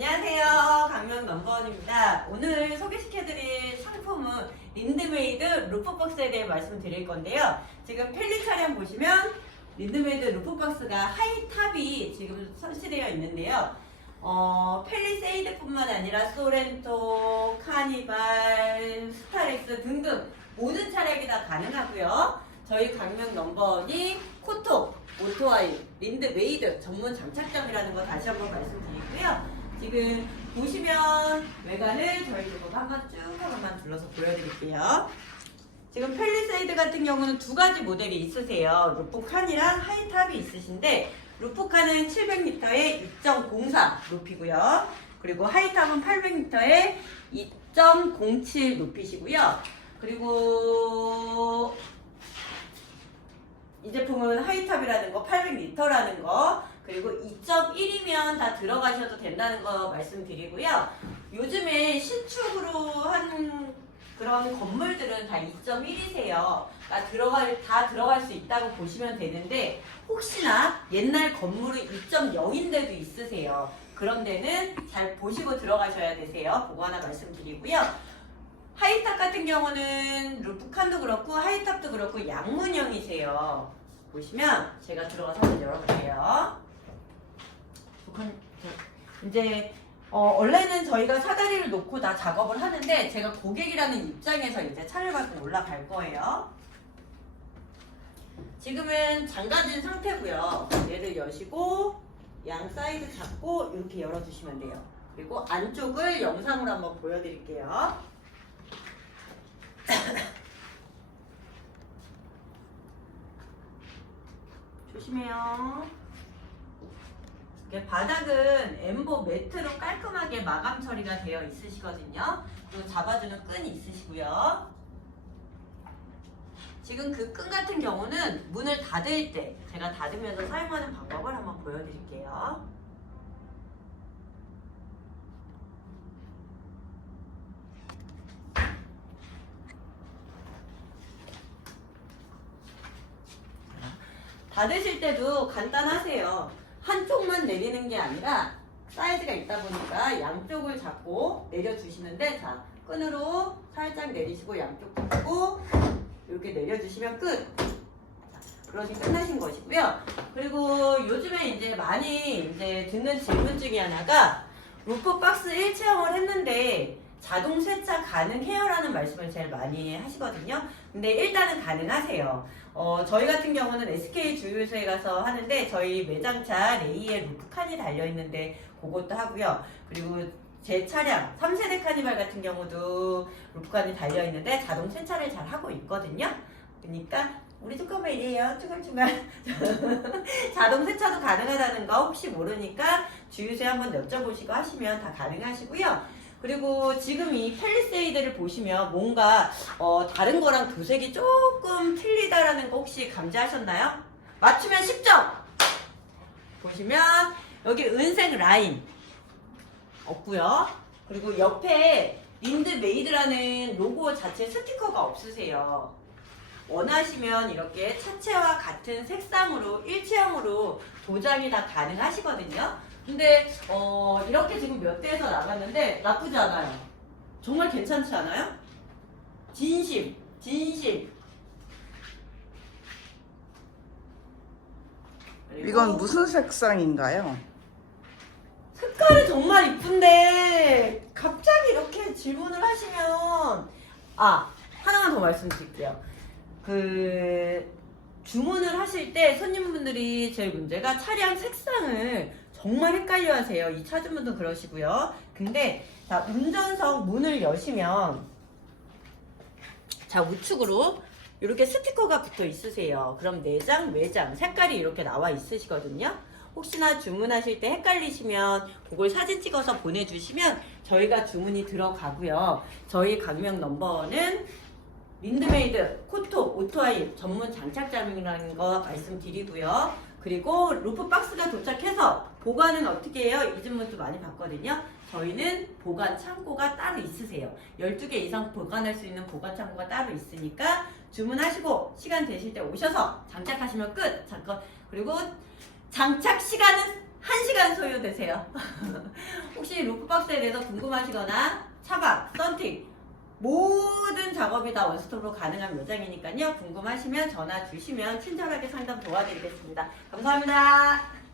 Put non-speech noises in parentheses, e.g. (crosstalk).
안녕하세요. 강명 넘버원입니다. 오늘 소개시켜드릴 상품은 린드메이드 루프박스에 대해 말씀드릴 건데요. 지금 펠리 차량 보시면 린드메이드 루프박스가 하이탑이 지금 설치되어 있는데요. 어, 펠리세이드뿐만 아니라 소렌토, 카니발, 스타렉스 등등 모든 차량이 다 가능하고요. 저희 강명 넘버원이 코토, 오토아이, 린드메이드 전문 장착점이라는 거 다시 한번 말씀드리고요. 지금 보시면 외관을 저희 조금 한번 쭉 한번만 둘러서 보여드릴게요. 지금 펠리세이드 같은 경우는 두 가지 모델이 있으세요. 루프칸이랑 하이탑이 있으신데 루프칸은 700m에 2.04 높이고요. 그리고 하이탑은 800m에 2.07 높이시고요. 그리고 이 제품은 하이탑이라는 거, 800리터라는 거, 그리고 2.1이면 다 들어가셔도 된다는 거 말씀드리고요. 요즘에 신축으로 한 그런 건물들은 다 2.1이세요. 다 들어갈, 다 들어갈 수 있다고 보시면 되는데, 혹시나 옛날 건물은 2.0인 데도 있으세요. 그런 데는 잘 보시고 들어가셔야 되세요. 그거 하나 말씀드리고요. 하이탑 같은 경우는 루프칸도 그렇고 하이탑도 그렇고 양문형이세요. 보시면 제가 들어가서 한번 열어볼게요. 저- 이제 어, 원래는 저희가 사다리를 놓고 다 작업을 하는데 제가 고객이라는 입장에서 이제 차를 갖고 올라갈 거예요. 지금은 잠가진 상태고요. 얘를 여시고 양 사이드 잡고 이렇게 열어주시면 돼요. 그리고 안쪽을 영상으로 한번 보여드릴게요. (clears throat) 조심해요. 이게 바닥은 엠보 매트로 깔끔하게 마감 처리가 되어 있으시거든요. 그리고 잡아주는 끈이 있으시고요. 지금 그 끈 같은 경우는 문을 닫을 때 제가 닫으면서 사용하는 방법을 한번 보여드릴게요. 닫으실 때도 간단하세요. 한쪽만 내리는 게 아니라 사이즈가 있다 보니까 양쪽을 잡고 내려주시는데 자 끈으로 살짝 내리시고 양쪽 잡고 이렇게 내려주시면 끝. 자, 그러시 끝나신 것이고요. 그리고 요즘에 이제 많이 이제 듣는 질문 중에 하나가 루프 박스 일체형을 했는데 자동 세차 가능해요라는 말씀을 제일 많이 하시거든요. 근데 일단은 가능하세요. 어, 저희 같은 경우는 SK 주유소에 가서 하는데 저희 매장차 레이에 루프칸이 달려 있는데 그것도 하고요. 그리고 제 차량 3세대 카니발 같은 경우도 루프칸이 달려 있는데 자동 세차를 잘 하고 있거든요. 그러니까 우리 조금만 이래요. 쭈글쭈글. 자동 세차도 가능하다는 거 혹시 모르니까 주유소에 한번 여쭤보시고 하시면 다 가능하시고요. 그리고 지금 이 펠리세이드를 보시면 뭔가 어, 다른 거랑 도색이 조금 틀리다라는 거 혹시 감지하셨나요? 맞추면 10점! 보시면 여기 은색 라인 없고요. 그리고 옆에 린드메이드라는 로고 자체 스티커가 없으세요. 원하시면 이렇게 차체와 같은 색상으로 일체형으로 도장이 다 가능하시거든요. 근데 어, 이렇게 지금 몇 대에서 나갔는데 나쁘지 않아요. 정말 괜찮지 않아요? 진심, 진심. 이건 무슨 색상인가요? 색깔이 정말 이쁜데 갑자기 이렇게 질문을 하시면 아 하나만 더 말씀드릴게요. 그 주문을 하실 때 손님분들이 제일 문제가 차량 색상을 정말 헷갈려 하세요. 이 차주분도 그러시고요. 근데 자 운전석 문을 여시면 자 우측으로 이렇게 스티커가 붙어 있으세요. 그럼 내장, 외장 색깔이 이렇게 나와 있으시거든요. 혹시나 주문하실 때 헷갈리시면 그걸 사진 찍어서 보내주시면 저희가 주문이 들어가고요. 저희 강명 넘버는 린드메이드, 코토, 오토아이 전문 장착장이라는 거 말씀드리고요. 그리고 루프 박스가 도착해서 보관은 어떻게 해요? 이 질문도 많이 받거든요. 저희는 보관 창고가 따로 있으세요. 12개 이상 보관할 수 있는 보관 창고가 따로 있으니까 주문하시고 시간 되실 때 오셔서 장착하시면 끝. 잠깐 그리고 장착 시간은 1시간 소요되세요. (laughs) 혹시 루프박스에 대해서 궁금하시거나 차박, 썬팅 모든 작업이 다 원스톱으로 가능한 매장이니까요. 궁금하시면 전화 주시면 친절하게 상담 도와드리겠습니다. 감사합니다.